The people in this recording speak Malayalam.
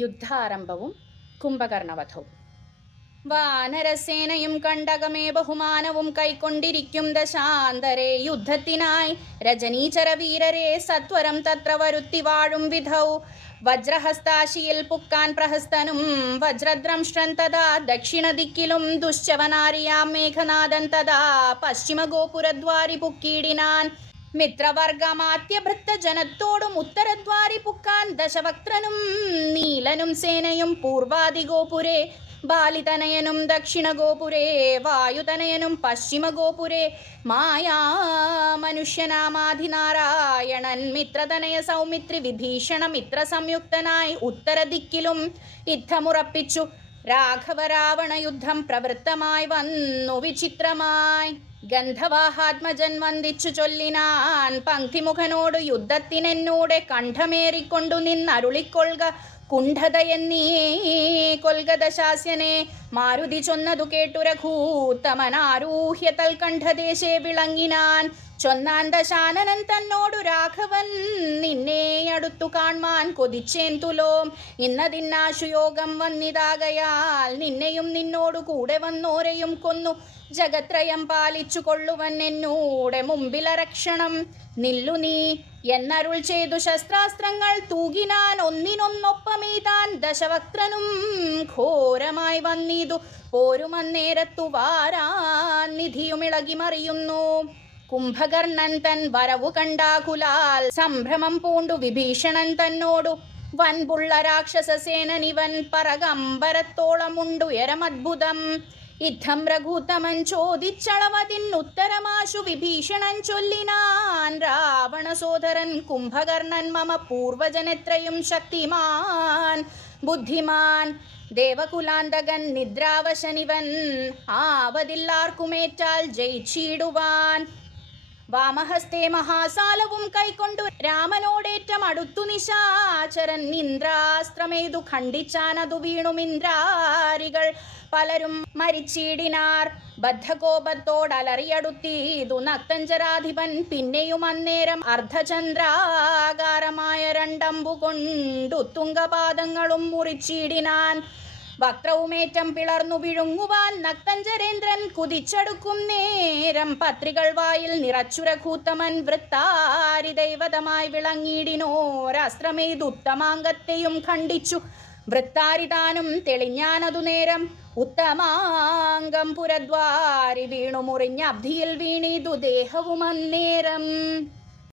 യുദ്ധാരംഭവും കുംഭകർണവധവും. വാനരസേനയും കണ്ടകമേ ബഹുമാനവും കൈക്കൊണ്ടിരിക്കും ദശാന്തരെ യുദ്ധത്തിനായി രജനീചര വീരരെ സത്വരം തത്ര വരുത്തി വാഴും വിധൗ വജ്രഹസ്താശിയിൽ പുക്കാൻ പ്രഹസ്തനും വജ്രദ്രംഷ്ട്രൻ തഥാ ദക്ഷിണദിക്കിലും ദുശ്ചവനാരിയാം മേഘനാഥൻ തഥാ പശ്ചിമഗോപുരദ്വാരി പുക്കീടിനാൻ മിത്രവർഗമാത്യഭൃത്ത ജനത്തോടും ഉത്തരദ്വാരി പുക്കാൻ ദശവക്ത്രനും നീലനും സേനയും പൂർവാദിഗോപുരേ ബാലിതനയനും ദക്ഷിണഗോപുരേ വായുതനയനും പശ്ചിമഗോപുരേ മായാമനുഷ്യനാമാധിനാരായണൻ മിത്രതനയ സൗമിത്രി വിഭീഷണ മിത്ര സംയുക്തനായി ഉത്തരദിക്കിലും യുദ്ധമുറപ്പിച്ചു. രാഘവരാവണ യുദ്ധം പ്രവൃത്തമായി വന്നു വിചിത്രമായി. ഗന്ധവാഹാത്മജൻ വന്ദിച്ചു ചൊല്ലിനാൻ പങ്ക്തിമുഖനോട് യുദ്ധത്തിനെന്നൂടെ കണ്ഠമേറിക്കൊണ്ടു നിന്നരുളിക്കൊള്ളുക കുണ്ഠതയെന്നീ കൊൽക ദശാസ്യനെ. മാരുതി ചൊന്നതു കേട്ടു രഘൂത്തമനാരൂഹ്യ തൽകണ്ഠദേശേ വിളങ്ങിനാൻ. ചൊന്നാൻ ദശാനനൻ തന്നോടു രാഘവൻ നിന്നെ അടുത്തു കാൺമാൻ കൊതിച്ചേൻ തുലോം. ഇന്നതിന്നാശുയോഗം വന്നിതാകയാൽ നിന്നെയും നിന്നോടു കൂടെ വന്നോരെയും കൊന്നു ജഗത്രയം പാലിച്ചു കൊള്ളുവൻ എന്നൂടെ മുമ്പിലരക്ഷണം. നില്ലു നീ എന്നരുൾ ചെയ്തു ശസ്ത്രാസ്ത്രങ്ങൾ തൂകിനാൻ ഒന്നിനൊന്നൊപ്പമീതാൻ ദശവക്ത്രനും ഘോരമായി വന്നിതു പോരുമന്നേരത്തു വാരാൻ നിധിയുമിളകി മറിയുന്നു. കുംഭകർണൻ തൻ വരവു കണ്ടാകുലാൽ സംഭ്രമം പൂണ്ടു വിഭീഷണൻ തന്നോടു വൻപുള്ള രാക്ഷസസേനനിവൻ പറകമ്പരത്തോളമുണ്ടുയരമദ്ഭുതം. യുദ്ധം രഘൂത്തമൻ ചോദിച്ചളവതിന്നുത്തരമാശു വിഭീഷണൻ ചൊല്ലിനാൻ. രാവണ സോദരൻ കുംഭകർണൻ മമ പൂർവജനെത്രയും ശക്തിമാൻ ബുദ്ധിമാൻ ദേവകുലാന്തകൻ നിദ്രാവശനിവൻ ആവതില്ലാർക്കുമേറ്റാൽ ജയിച്ചിടുവാൻ. വാമഹസ്തേ മഹാസാലവും കൈക്കൊണ്ടു രാമനോടേറ്റം അടുത്തു നിശാചരൻ ഇന്ദ്രാസ്ത്രമേതു ഖണ്ഡിച്ചാനതു വീണുമിന്ദ്രാരികൾ പലരും മരിച്ചിടിനാർ. ബദ്ധകോപത്തോടലറിയടുത്തീതു നക്തഞ്ചരാധിപൻ പിന്നെയും അന്നേരം അർദ്ധചന്ദ്രാകാരമായ രണ്ടമ്പു കൊണ്ടു തുംഗപാദങ്ങളും മുറിച്ചിടിനാൻ. വക്രവുമേറ്റം പിളർന്നു വിഴുങ്ങുവാൻ നക്തഞ്ചരേന്ദ്രൻ കുതിച്ചടുക്കും നേരം പത്രികൾ വായിൽ നിറച്ചു രഘൂത്തമൻ വൃത്താരി ദൈവതമായി വിളങ്ങിയിടിനോരാസ്ത്രമേതുത്തമാംഗത്തെയും ഖണ്ഡിച്ചു. വൃത്താരിതാനും തെളിഞ്ഞാനതു നേരം ഉത്തമാംഗം പുരദ്വാരി വീണു മുറിഞ്ഞ അബ്ധിയിൽ വീണിതു ദേഹവും അന്നേരം.